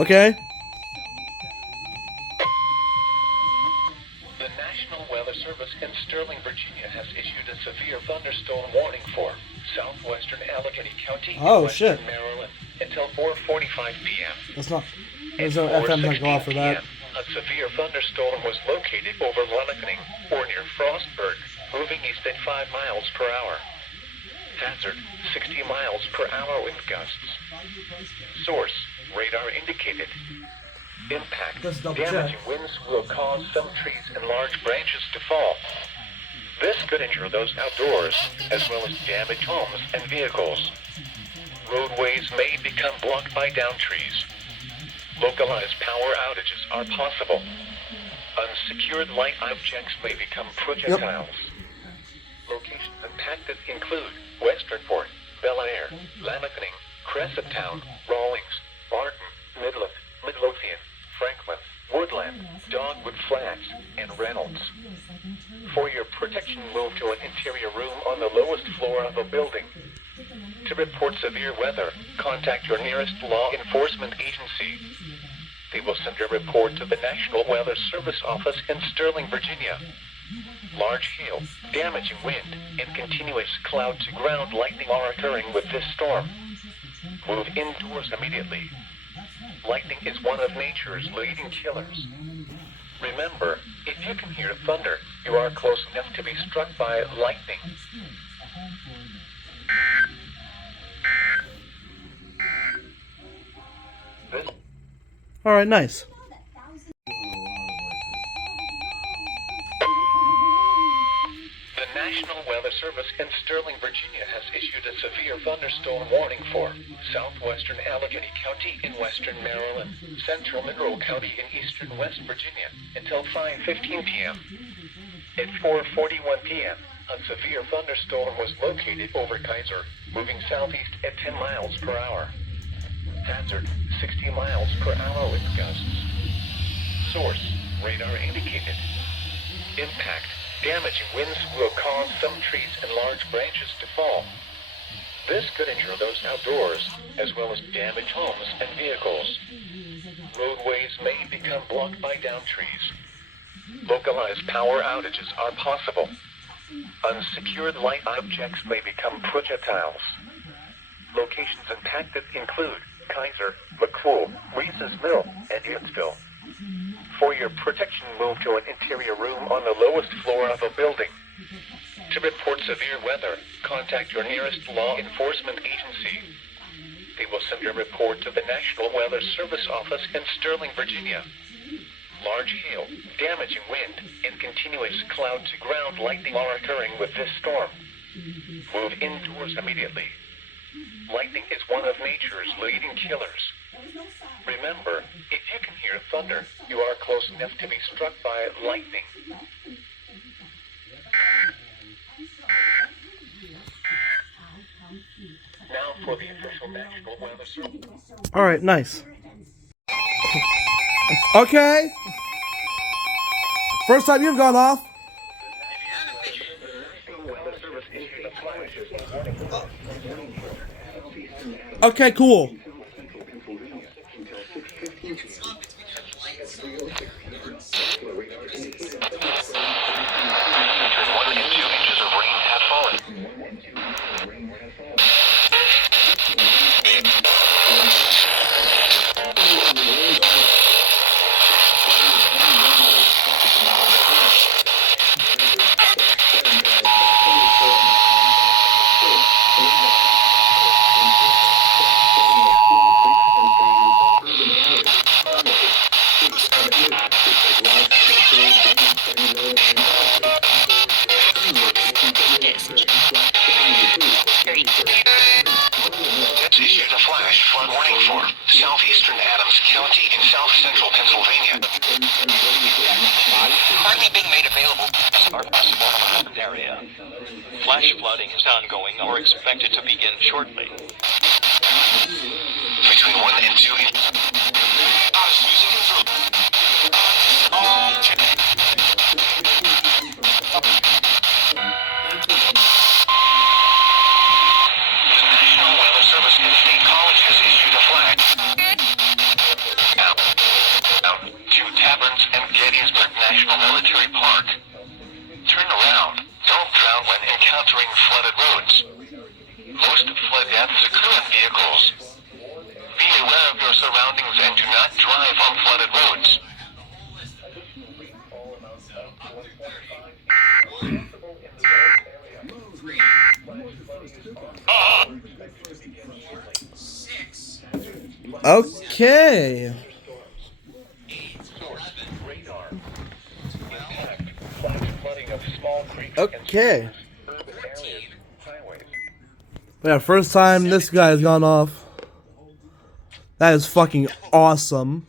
Okay. The National Weather Service in Sterling, Virginia has issued a severe thunderstorm warning for southwestern Allegheny County in western Maryland until 4:45 p.m. That's not. At There's no FM not go off 4:16 for that. p.m., a severe thunderstorm was located over Lunackening or near Frostburg, moving east at 5 miles per hour. Hazard, 60 miles per hour wind gusts. Source, radar indicated. Impact, damaging winds will cause some trees and large branches to fall. This could injure those outdoors, as well as damage homes and vehicles. Roadways may become blocked by downed trees. Localized power outages are possible. Unsecured light objects may become projectiles. Locations impacted include Westernport, Bel Air, Lanackening, Crescenttown, Rawlings, Barton, Midlothian, Franklin, Woodland, Dogwood Flats, and Reynolds. For your protection, move to an interior room on the lowest floor of a building. To report severe weather, contact your nearest law enforcement agency. They will send your report to the National Weather Service office in Sterling, Virginia. Large hail, damaging wind, and continuous cloud-to-ground lightning are occurring with this storm. Move indoors immediately. Lightning is one of nature's leading killers. Remember, if you can hear thunder, you are close enough to be struck by lightning. All right, nice. The National Weather Service in Sterling, Virginia has issued a severe thunderstorm warning for southwestern Allegheny County in western Maryland, central Monroe County in eastern West Virginia until 5:15 p.m. At 4:41 p.m., a severe thunderstorm was located over Kaiser, moving southeast at 10 miles per hour. Hazard, 60 miles per hour wind gusts. Source, radar indicated. Impact, damaging winds will cause some trees and large branches to fall. This could injure those outdoors, as well as damage homes and vehicles. Roadways may become blocked by downed trees. Localized power outages are possible. Unsecured light objects may become projectiles. Locations impacted include Kaiser, McCool, Reese's Mill, and Evansville. For your protection, move to an interior room on the lowest floor of a building. To report severe weather, contact your nearest law enforcement agency. They will send your report to the National Weather Service office in Sterling, Virginia. Large hail, damaging wind, and continuous cloud-to-ground lightning are occurring with this storm. Move indoors immediately. Lightning is one of nature's leading killers. Remember, if you can hear thunder, you are close enough to be struck by lightning. Now for the official National Weather Service. All right, nice. Okay. First time you've gone off. Okay, cool. Issued a flash flood warning for southeastern Adams County in south central Pennsylvania. Currently being made available are possible in the area. Flash flooding is ongoing or expected to begin shortly. Between 1 and 2 inches. Hottest music in Philly. The National Weather Service and State College has issued a flag. encountering flooded roads. Most flood deaths occur in vehicles. Be aware of your surroundings and do not drive on flooded roads. Okay. Okay. Yeah, first time this guy has gone off. That is fucking awesome.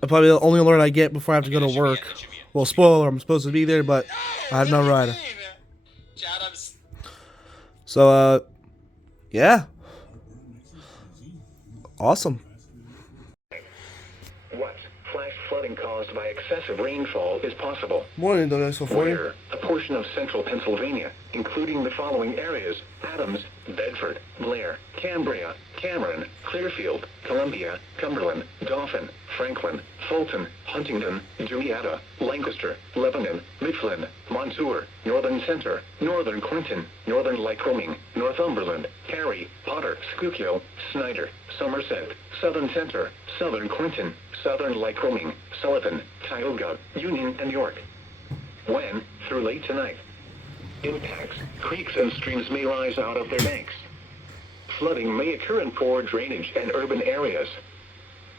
Probably the only alert I get before I have to go to work. Well, spoiler, I'm supposed to be there, but I have no ride. So, yeah. Awesome. What flash flooding caused by excessive rainfall is possible? Morning, Where a portion of central Pennsylvania, including the following areas: Adams, Bedford, Blair, Cambria, Cameron, Clearfield, Columbia, Cumberland, Dauphin, Franklin, Fulton, Huntington, Jolieta, Lancaster, Lebanon, Mifflin, Montour, Northern Center, Northern Clinton, Northern Lycoming, Northumberland, Cary, Potter, Schuylkill, Snyder, Somerset, Southern Center, Southern Clinton, Southern Lycoming, Sullivan, Tioga, Union, and York. When, through late tonight, impacts, creeks and streams may rise out of their banks. Flooding may occur in poor drainage and urban areas.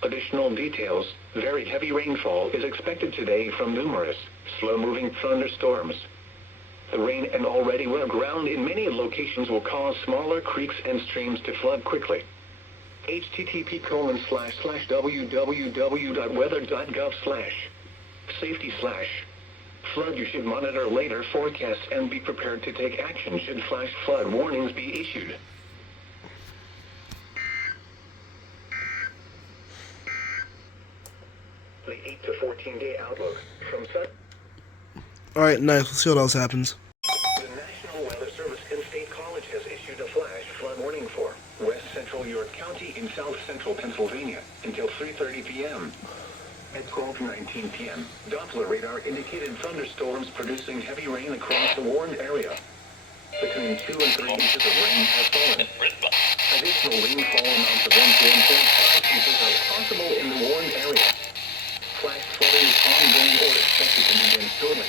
Additional details: very heavy rainfall is expected today from numerous, slow-moving thunderstorms. The rain and already wet ground in many locations will cause smaller creeks and streams to flood quickly. http://www.weather.gov/safety/ flood. You should monitor later forecasts and be prepared to take action should flash flood warnings be issued. The 8 to 14-day outlook from Sun. Alright, nice. Let's see what else happens. The National Weather Service in State College has issued a flash flood warning for West Central York County in South Central Pennsylvania until 3:30 p.m. At 12:19 p.m., Doppler radar indicated thunderstorms producing heavy rain across the warned area. Between 2 and 3 inches of rain have fallen. Additional rainfall amounts of 1 to 1.5 inches are possible in the warned area. Flash flooding is ongoing or expected to begin shortly.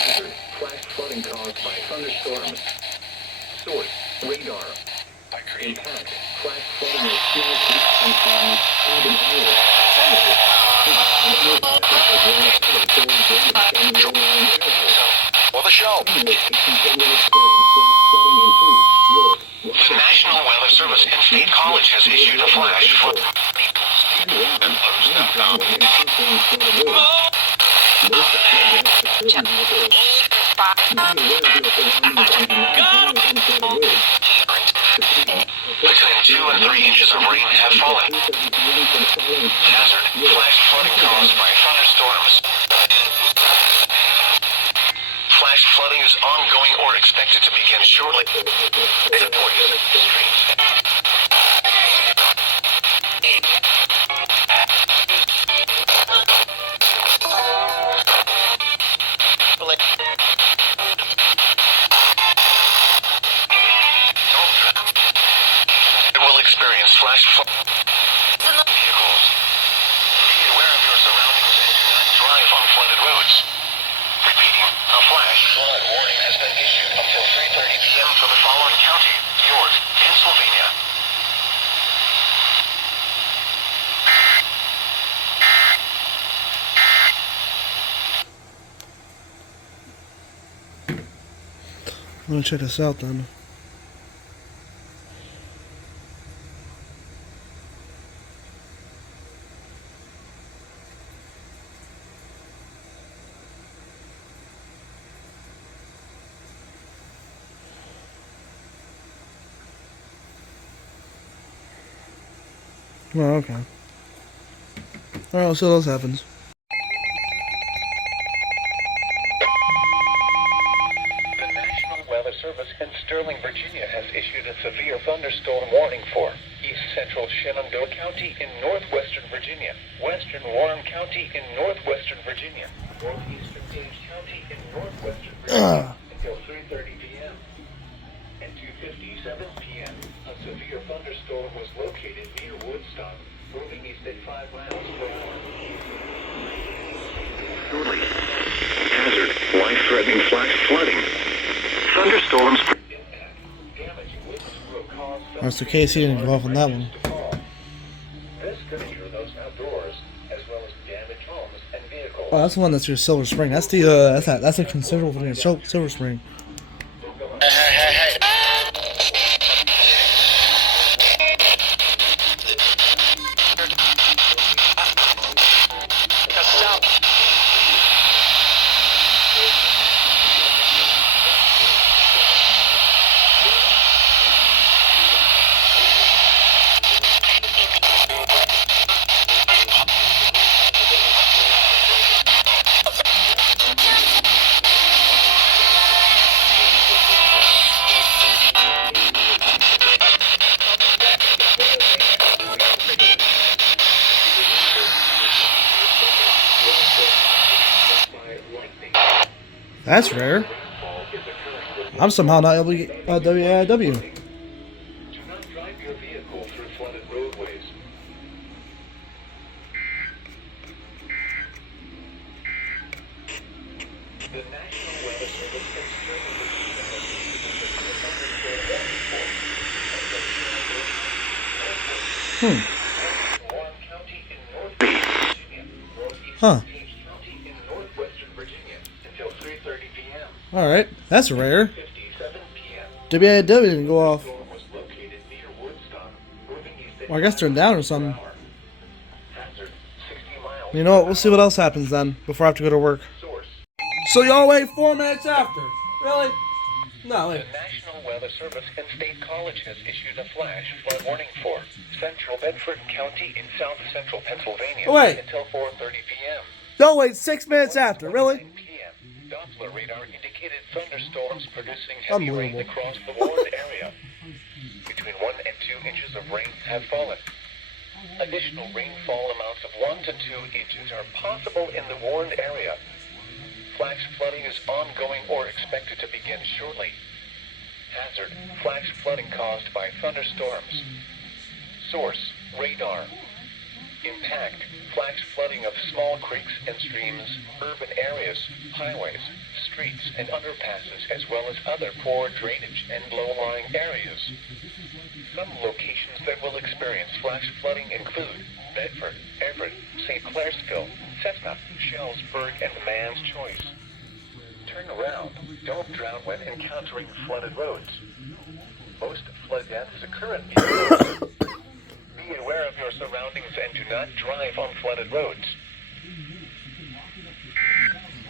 Hazard: flash flooding caused by thunderstorms. Source: radar. Impact: flash flooding of small creeks and streams, urban areas, highways, streets, and other patches as well as other poor drainage and low-lying areas. For the show. Some locations that will experience flash flooding include York, The National Weather Service in State College has issued a flash flood. Between 2 and 3 inches of rain have fallen. Hazard: flash flooding caused by thunderstorms. Flash flooding is ongoing or expected to begin shortly. It will experience flash flood. Vehicles. Be aware of your surroundings and do not drive on flooded roads. Repeating, a flash flood warning has been issued until 3:30 p.m. for the following county: York, Pennsylvania. I'm gonna check this out then. Oh, okay. Alright, let's see what else happens. The National Weather Service in Sterling, Virginia has issued a severe thunderstorm warning for East Central Shenandoah County in northwestern Virginia, Western Warren County in northwestern Virginia, Northeastern Page County in northwestern Virginia. until 3:30 p.m. At 2:57 p.m., a severe thunderstorm was located near Woodstock, moving east at 5 miles per hour. Shortly. Hazard. Life-threatening flash flooding. Thunderstorms. Impact. Damaging winds will cause Alright, so Casey didn't go off on that one. This could injure those outdoors, as well as damage homes and vehicles. Oh, that's the one that's your Silver Spring. That's the that's a considerable thing. Silver Spring. That's rare. I'm somehow not able to get WAIW. Do not drive your vehicle through flooded roadways. The National Weather Service concerning Warren County in North Virginia, Northeast Huh. Page County in northwestern Virginia until 3:30 p.m. Alright, that's rare. 57 p.m. WAIW didn't go off. Storm was located near Woodstock, moving east at Well, I guess they're down or something. Hazard 60 miles. You know what? We'll see what else happens then before I have to go to work. Source. So y'all wait 4 minutes after. Really? No, wait. The National Weather Service and State College has issued a flash flood warning for central Bedford County in south central Pennsylvania Wait. until 4:30 p.m. Don't wait 6 minutes after. Really? 9 p.m. Doppler radar indicated thunderstorms producing heavy rain Unbelievable. across the warned area. Between 1 and 2 inches of rain have fallen. Additional rainfall amounts of 1 to 2 inches are possible in the warned area. Flash flooding is ongoing or expected to begin shortly. Hazard, flash flooding caused by thunderstorms. Source, radar. Impact, flash flooding of small creeks and streams, urban areas, highways, streets, and underpasses, as well as other poor drainage and low-lying areas. Some locations that will experience flash flooding include Bedford, Everett, St. Clairsville, Cessna, Shellsburg, and Man's Choice. Turn around. Don't drown when encountering flooded roads. Most flood deaths occur in vehicles. Be aware of your surroundings and do not drive on flooded roads.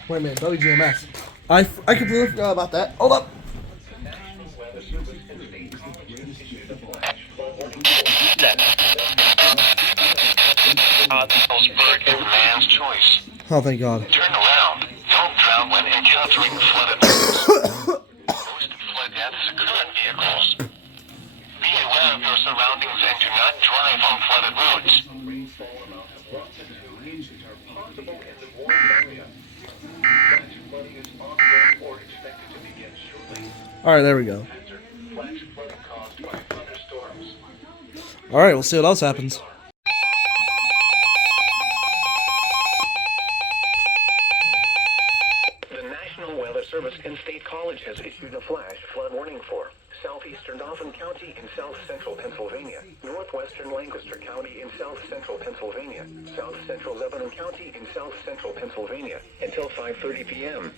Wait a minute. WGMS. I completely forgot about that. Hold up. The National Weather Service and State College has issued a flash flood warning. Shellsburg and Man's Choice. Oh, thank God. Turn around. Don't drown when encountering flooded roads. Most flood deaths occur in vehicles. Be aware of your surroundings and do not drive on flooded roads. Rainfall amounts of 1 to 2 inches are possible in the warned area. Flash flooding is ongoing or expected to begin shortly. Alright, there we go. Hazard, flash flooding caused by thunderstorms. Alright, we'll see what else happens. The National Weather Service and State College has issued a flash flood warning for southeastern Dauphin County in south central Pennsylvania, northwestern Lancaster County in south central Pennsylvania, south central Lebanon County in south central Pennsylvania until 5:30 p.m.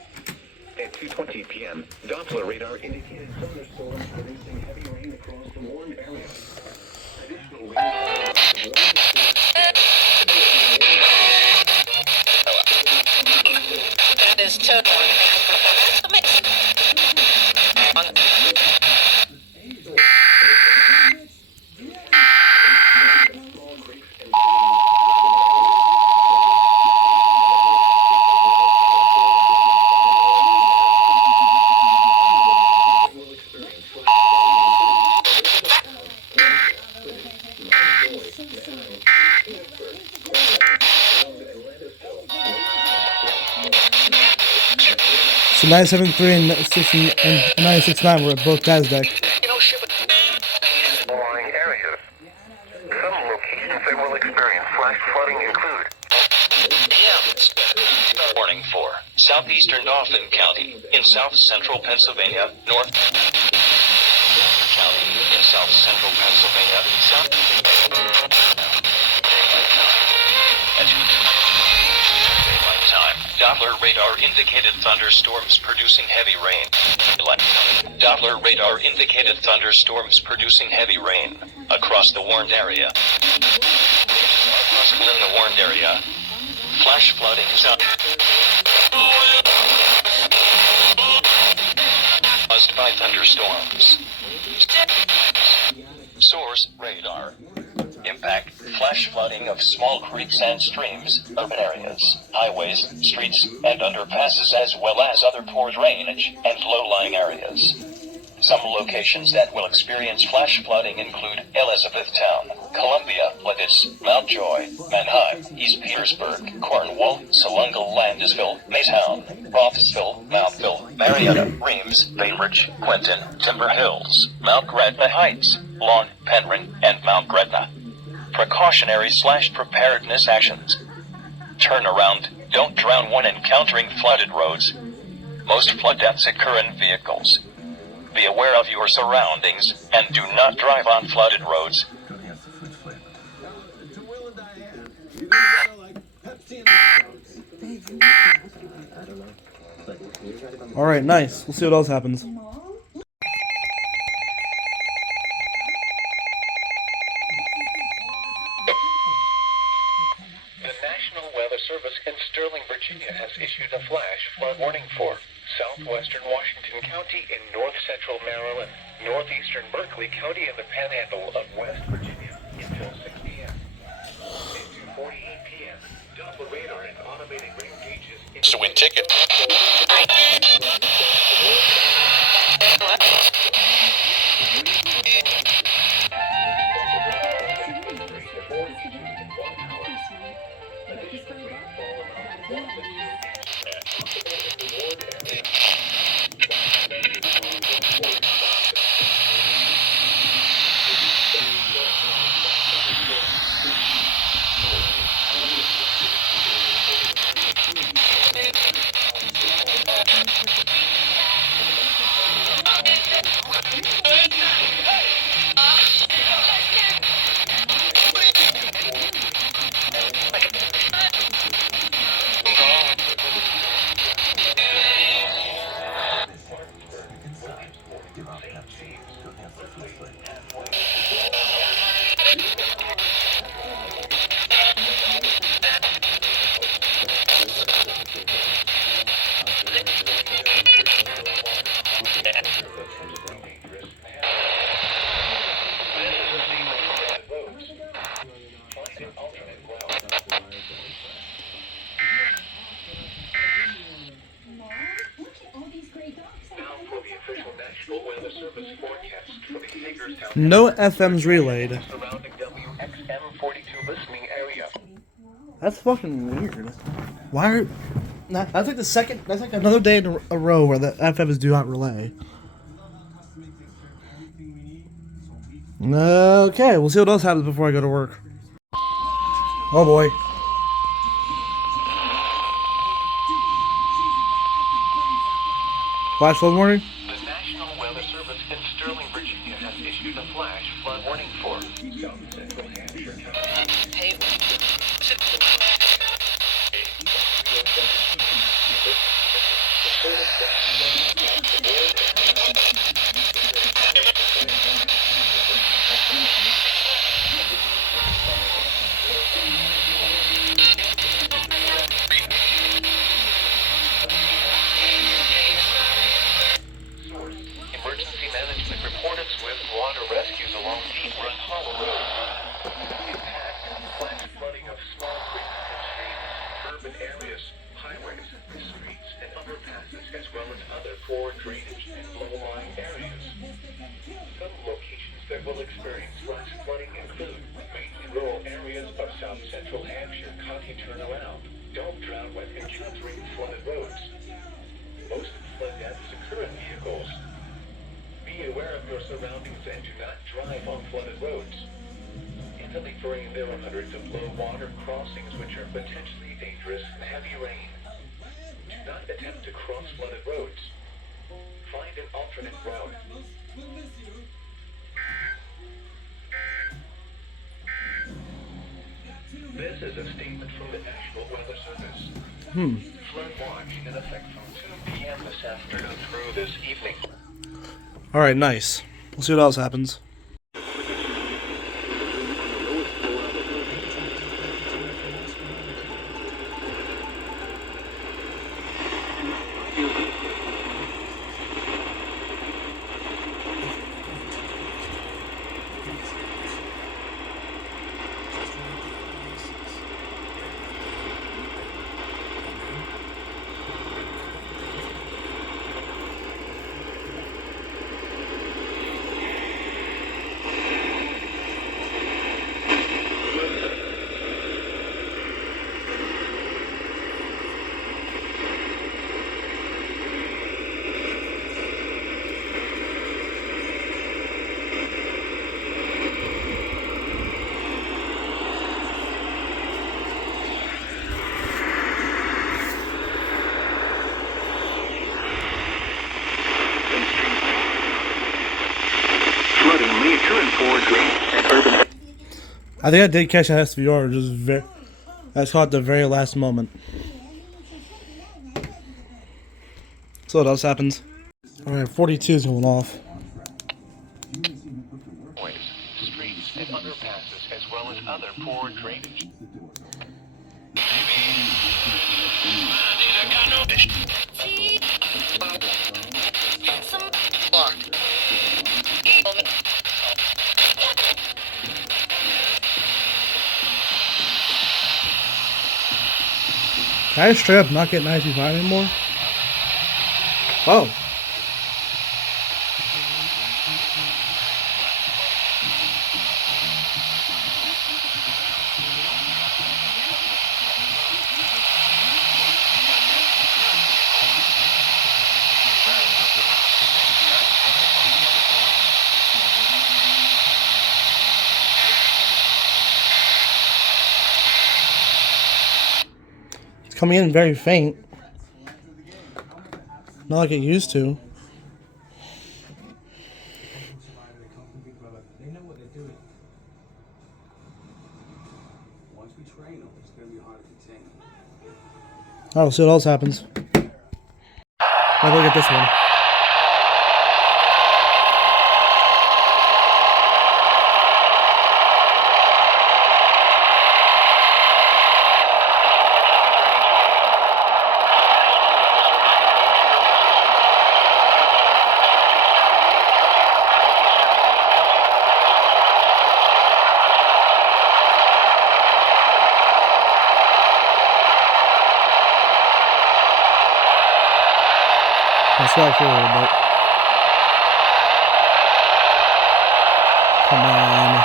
At 2:20 p.m., Doppler radar indicated thunderstorms producing heavy rain across the warned area. Additional rain. That is totally that's amazing. So 97.3 and 96.9 were at both guys' deck. Low-lying areas. Some locations that will experience flash flooding include warning for southeastern Dauphin County in south central Pennsylvania, North County in south central Pennsylvania, south daylight time. Doppler radar indicated thunderstorms producing heavy rain. Doppler radar indicated thunderstorms producing heavy rain across the warned area. In the warned area, flash flooding is up. Caused by thunderstorms. Source radar. Impact flash flooding of small creeks and streams, urban areas, highways, streets, and underpasses, as well as other poor drainage and low-lying areas. Some locations that will experience flash flooding include Elizabethtown, Columbia, Lettuce, Mountjoy, Mannheim, East Petersburg, Cornwall, Salungal, Landisville, Maytown, Rothsville, Mountville, Marietta, Reims, Bainbridge, Clinton, Timber Hills, Mount Gretna Heights, Lawn, Penryn, and Mount Gretna. Precautionary/preparedness actions. Turn around, don't drown when encountering flooded roads. Most flood deaths occur in vehicles. Be aware of your surroundings and do not drive on flooded roads. Alright, nice. We'll see what else happens. The National Weather Service in Sterling, Virginia has issued a flash flood warning for southwestern Washington County in north central Maryland, northeastern Berkeley County in the panhandle of West Virginia until 6 p.m. At 2:48 p.m., Doppler radar and automated rain gauges To win tickets. No FM's relayed. surrounding WXM42 listening area. That's fucking weird. Why are... That's like the second... That's like another day in a row where the FMs do not relay. Okay, we'll see what else happens before I go to work. Oh boy. Flash flood warning? The National Weather Service in Sterling, Virginia has issued a flash flood warning for South Central Hampshire County. Hey, Emergency management reported swift water rescues along Deep Run Hollow Road. Impact, flash flooding of small creeks and streams, urban areas, highways, streets, and underpasses, as well as other poor drainage and low-lying areas. Some locations that will experience flash flooding include mainly rural areas of south central Hampshire County. Turnaround. Don't drown when encountering flooded roads. Most Spring, there are hundreds of low water crossings which are potentially dangerous in heavy rain. Do not attempt to cross flooded roads. Find an alternate route. This is a statement from the National Weather Service. Flood watch in effect from 2 p.m. this afternoon through this evening. Alright, nice. We'll see what else happens. I think I did catch that SVR, that's caught at the very last moment. So what else happens? Alright, 42 is going off. Streets and underpasses as well as other poor drainage. Can I straight up not get 95 anymore? Oh. It's coming in very faint. Not like it used to. They know what they're doing. Once we train them, it's going to be hard to contain. Oh, see what else happens. Have a look at this one. That's not cool, but come on.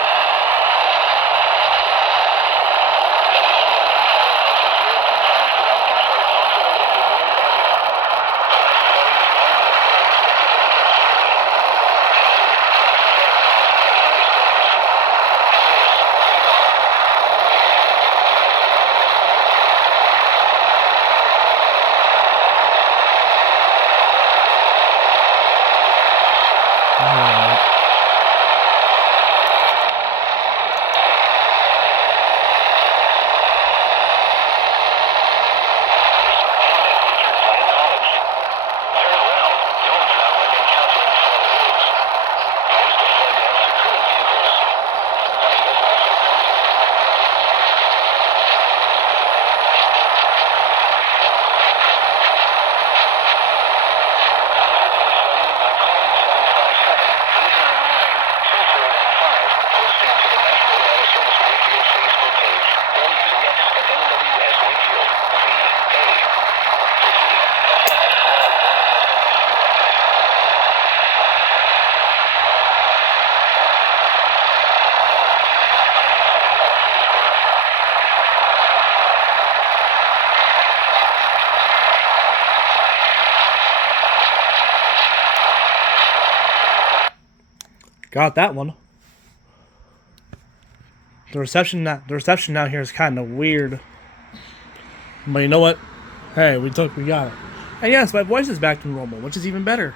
Got that one. The reception out here is kind of weird. But you know what? Hey, we got it. And yes, my voice is back to normal, which is even better.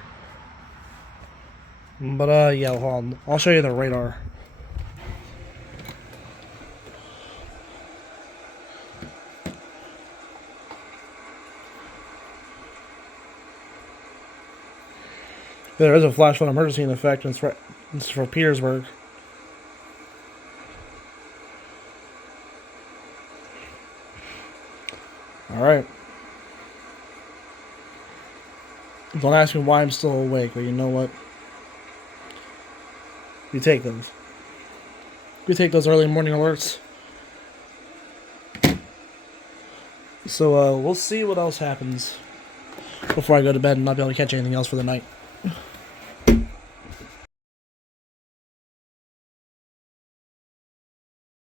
But yeah, hold on. I'll show you the radar. There is a flash flood emergency in effect, and it's for Petersburg. Alright. Don't ask me why I'm still awake, but you know what? You take those. You take those early morning alerts. So, we'll see what else happens before I go to bed and not be able to catch anything else for the night.